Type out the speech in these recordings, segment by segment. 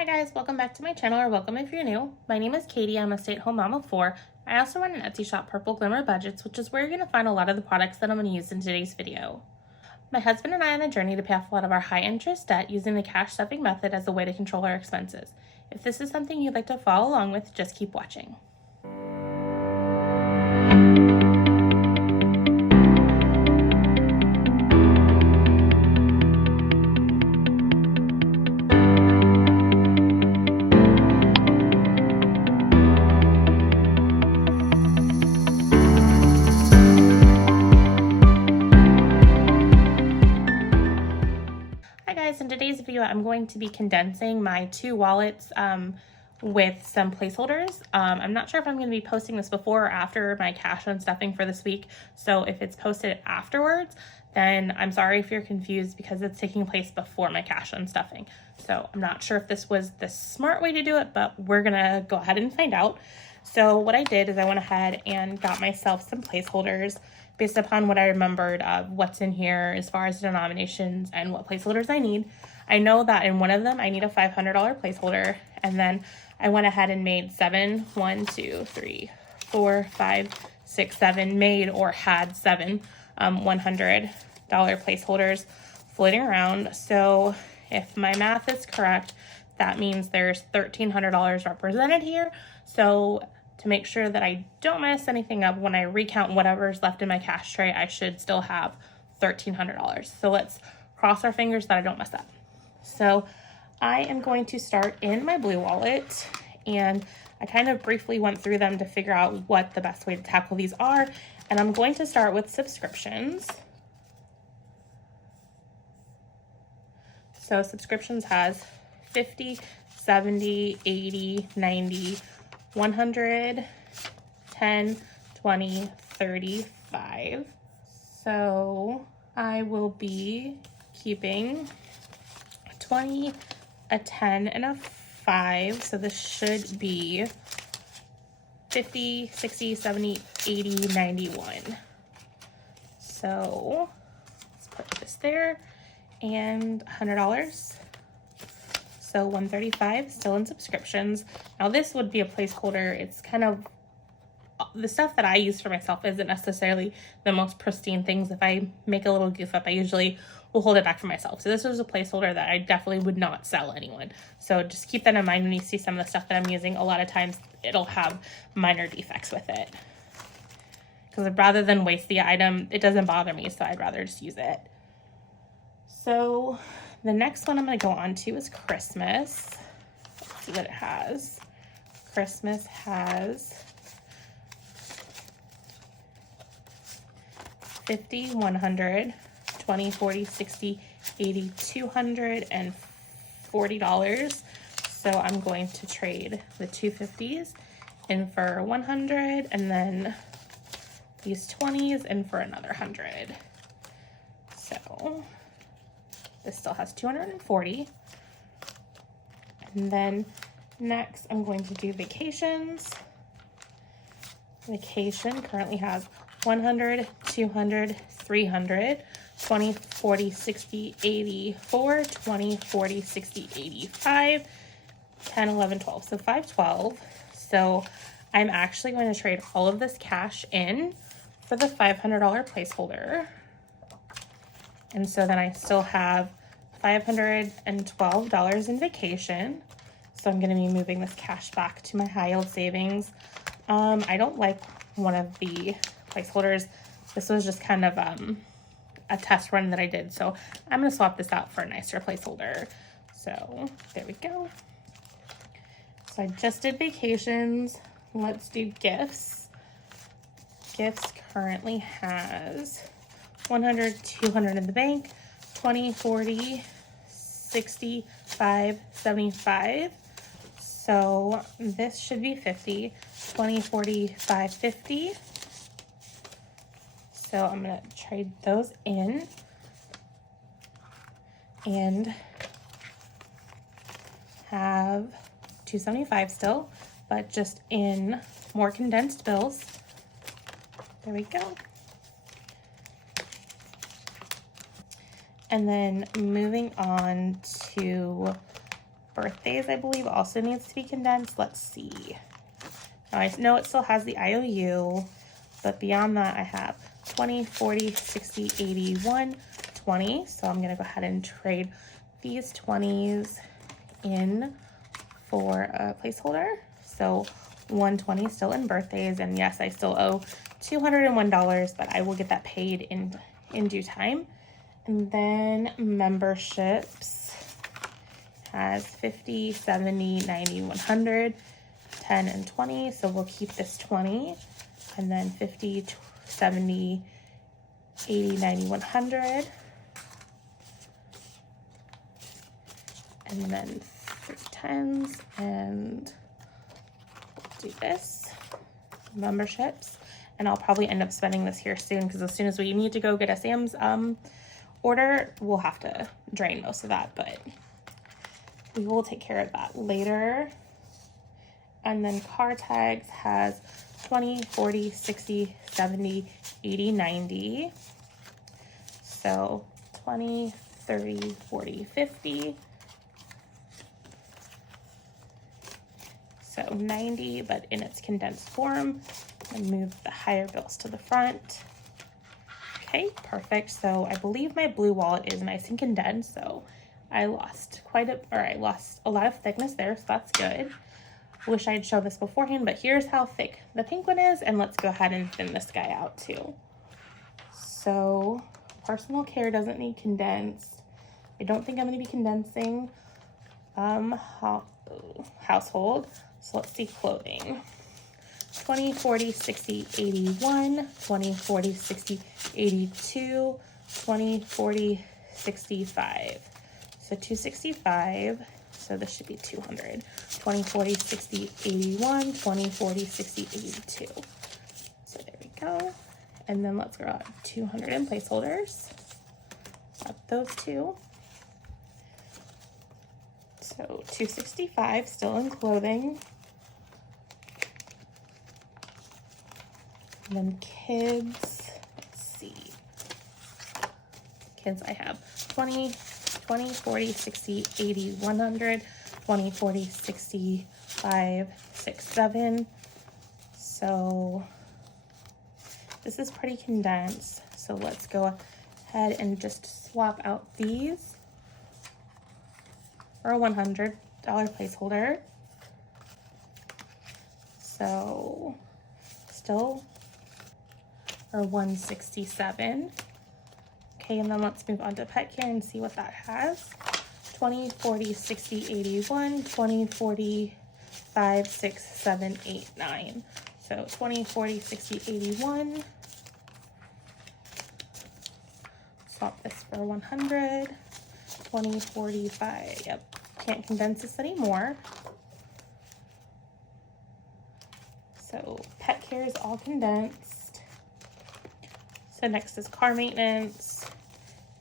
Hi guys, welcome back to my channel, or welcome if you're new. My name is Katie. I'm a stay-at-home mom of 4. I also run an Etsy shop, Purple Glimmer Budgets, which is where you're going to find a lot of the products that I'm going to use in today's video. My husband and I are on a journey to pay off a lot of our high-interest debt using the cash stuffing method as a way to control our expenses. If this is something you'd like to follow along with, just keep watching. In today's video, I'm going to be condensing my 2 wallets with some placeholders. I'm not sure if I'm going to be posting this before or after my cash and stuffing for this week. So if it's posted afterwards, then I'm sorry if you're confused because it's taking place before my cash and stuffing. So I'm not sure if this was the smart way to do it, but we're going to go ahead and find out. So what I did is I went ahead and got myself some placeholders based upon what I remembered of what's in here as far as denominations and what placeholders I need. I know that in one of them I need a $500 placeholder, and then I went ahead and made 7, 1, 2, 3, 4, 5, 6, 7, made or had 7 $100 placeholders floating around. So if my math is correct, that means there's $1,300 represented here. So to make sure that I don't mess anything up when I recount whatever's left in my cash tray, I should still have $1,300. So let's cross our fingers that I don't mess up. So I am going to start in my blue wallet, and I kind of briefly went through them to figure out what the best way to tackle these are. And I'm going to start with subscriptions. So subscriptions has 50, 70, 80, 90, 100, 10, 20, 35. So I will be keeping 20, a 10, and a 5. So this should be 50, 60, 70, 80, 91. So let's put this there, and $100. So $135 still in subscriptions. Now this would be a placeholder. It's kind of, the stuff that I use for myself isn't necessarily the most pristine things. If I make a little goof up, I usually will hold it back for myself. So this was a placeholder that I definitely would not sell anyone. So just keep that in mind when you see some of the stuff that I'm using. A lot of times it'll have minor defects with it. Because rather than waste the item, it doesn't bother me, so I'd rather just use it. So the next one I'm going to go on to is Christmas. Let's see what it has. Christmas has 50, 100, 20, 40, 60, 80, 200, and $40. So I'm going to trade the 250s in for 100, and then these 20s in for another 100. So this still has 240. And then next I'm going to do vacations. Vacation currently has 100, 200, 300, 20, 40, 60, 84, 20, 40, 60, 85, 10, 11, 12. So 512. So I'm actually going to trade all of this cash in for the $500 placeholder. And so then I still have $512 in vacation. So I'm going to be moving this cash back to my high yield savings. I don't like one of the placeholders. This was just kind of a test run that I did. So I'm going to swap this out for a nicer placeholder. So there we go. So I just did vacations. Let's do gifts. Gifts currently has 100, 200 in the bank, 20, 40, 60, 5, 75. So this should be 50, 20, 40, 5, 50. So I'm going to trade those in and have 275 still, but just in more condensed bills. There we go. And then moving on to birthdays, I believe, also needs to be condensed. Let's see. I know it still has the IOU, but beyond that, I have 20, 40, 60, 80, 1, 20. So I'm going to go ahead and trade these 20s in for a placeholder. So 120 still in birthdays, and yes, I still owe $201, but I will get that paid in due time. And then memberships has 50, 70, 90, 100, 10, and 20. So we'll keep this 20, and then 50, 70, 80, 90, 100, and then 3 10s, and do this, memberships. And I'll probably end up spending this here soon, because as soon as we need to go get a Sam's order, we'll have to drain most of that, but we will take care of that later. And then car tags has 20, 40, 60, 70, 80, 90. So 20, 30, 40, 50. So 90, but in its condensed form. And move the higher bills to the front. Okay, perfect. So I believe my blue wallet is nice and condensed, so I lost I lost a lot of thickness there, so that's good. Wish I'd shown this beforehand, but here's how thick the pink one is, and let's go ahead and thin this guy out too. So personal care doesn't need condensed. I don't think I'm going to be condensing household. So let's see, clothing. 20, 40, 60, 81, 20, 40, 60, 82, 20, 40, 65. So 265, so this should be 200. 20, 40, 60, 81, 20, 40, 60, 82. So there we go. And then let's grab 200 in placeholders. Got those two. So 265 still in clothing. And then kids, let's see. Kids, I have 20, 40, 60, 80, 100, 20, 40, 60, 5, 6, 7. So this is pretty condensed. So let's go ahead and just swap out these for a $100 placeholder. So still or 167. Okay, and then let's move on to pet care and see what that has. 20, 40, 60, 81, 20, 40, 5, 6, 7, 8, 9. So 20, 40, 60, 81. Swap this for 100. 20, 45. Yep, can't condense this anymore. So pet care is all condensed. So next is car maintenance,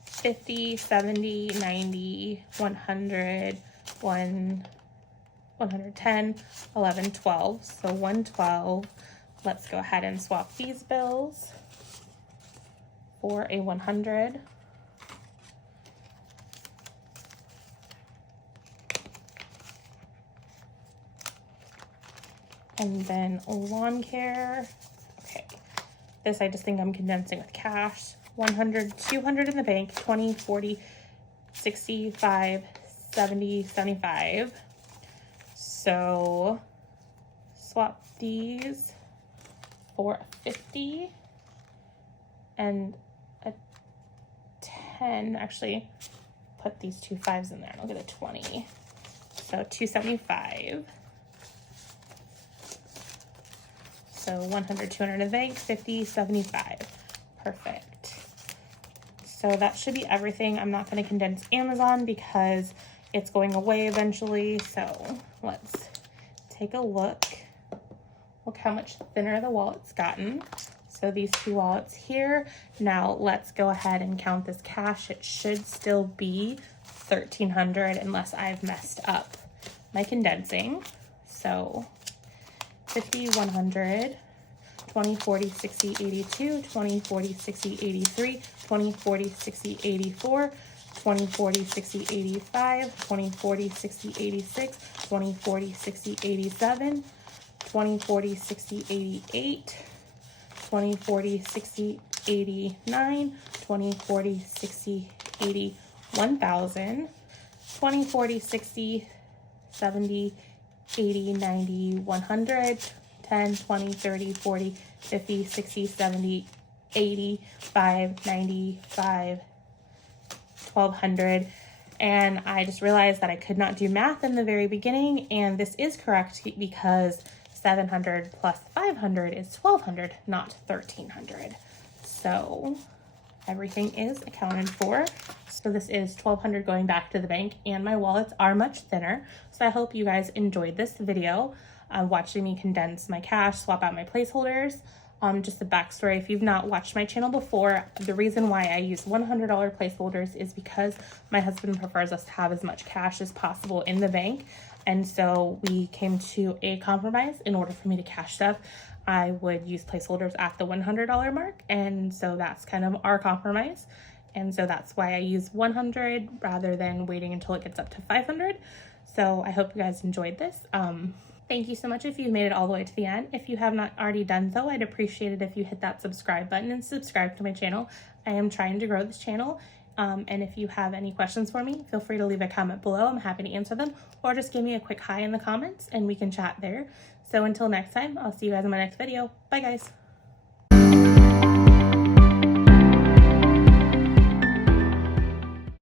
50, 70, 90, 100, 110, 11, 12. So 112. Let's go ahead and swap these bills for a 100. And then lawn care. Okay. This I just think I'm condensing with cash. 100, 200 in the bank, 20, 40, 65, 70, 75. So swap these for a 50 and a 10. Actually, put these 2 5s in there and I'll get a 20. So 275. So 100, 200 in the bank, 50, 75. Perfect. So that should be everything. I'm not going to condense Amazon because it's going away eventually. So let's take a look. Look how much thinner the wallet's gotten. So these 2 wallets here. Now let's go ahead and count this cash. It should still be $1,300 unless I've messed up my condensing. So 50, 100, 20, 40, 60, 82, 20, 40, 60, 83, 20, 40, 60, 84, 20, 40, 60, 85, 20, 40, 60, 86, 20, 40, 60, 87, 20, 40, 60, 88, 20, 40, 60, 89, 20, 40, 60, 80, 1000, 20, 40, 60, 70, 80, 90, 100, 10, 20, 30, 40, 50, 60, 70, 80, 5, 95, 1200. And I just realized that I could not do math in the very beginning, and this is correct because 700 plus 500 is 1200, not 1300. So everything is accounted for. So this is 1200 going back to the bank, and my wallets are much thinner. So I hope you guys enjoyed this video, watching me condense my cash, swap out my placeholders. Just a backstory, if you've not watched my channel before, the reason why I use $100 placeholders is because my husband prefers us to have as much cash as possible in the bank. And so we came to a compromise. In order for me to cash stuff, I would use placeholders at the $100 mark. And so that's kind of our compromise. And so that's why I use 100 rather than waiting until it gets up to 500. So I hope you guys enjoyed this. Thank you so much if you've made it all the way to the end. If you have not already done so, I'd appreciate it if you hit that subscribe button and subscribe to my channel. I am trying to grow this channel. And if you have any questions for me, feel free to leave a comment below. I'm happy to answer them, or just give me a quick hi in the comments and we can chat there. So until next time, I'll see you guys in my next video. Bye guys.